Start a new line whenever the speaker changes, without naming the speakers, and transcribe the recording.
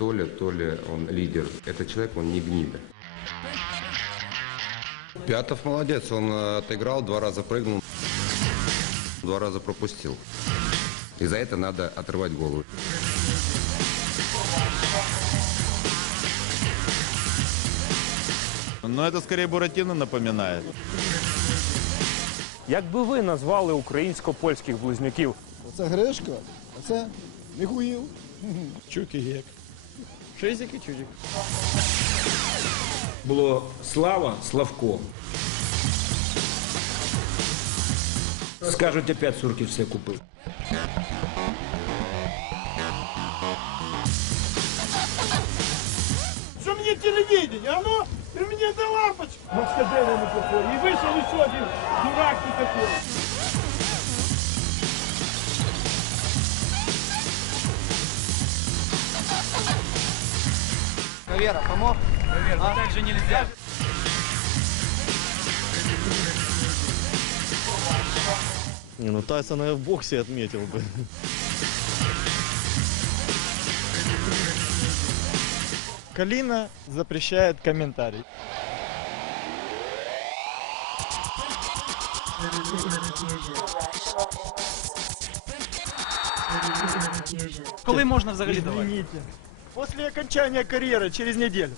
Толя, Толя, он лидер. Этот человек, он не гнида. Пятов молодец, он э, отыграл, два раза прыгнул, два раза пропустил. И за это надо отрывать голову.
Но это скорее Буратино напоминает.
Як би ви назвали українсько-польських близнюків?
Оце Гришко, а це Міхуїл.
Чуки гек. Шизик і чудик.
було Слава Славко. Скажуть, опять сурки все купив.
Що мені телевидение? А ну, ты мне до лампочки. Маскадели не такой. И вышел еще один дурак ты такой.
Не, ну Тайсона я в боксе отметил бы.
Калина запрещает комментарий.
Коли можна взагалі давати?
Извините. После окончания карьеры через неделю.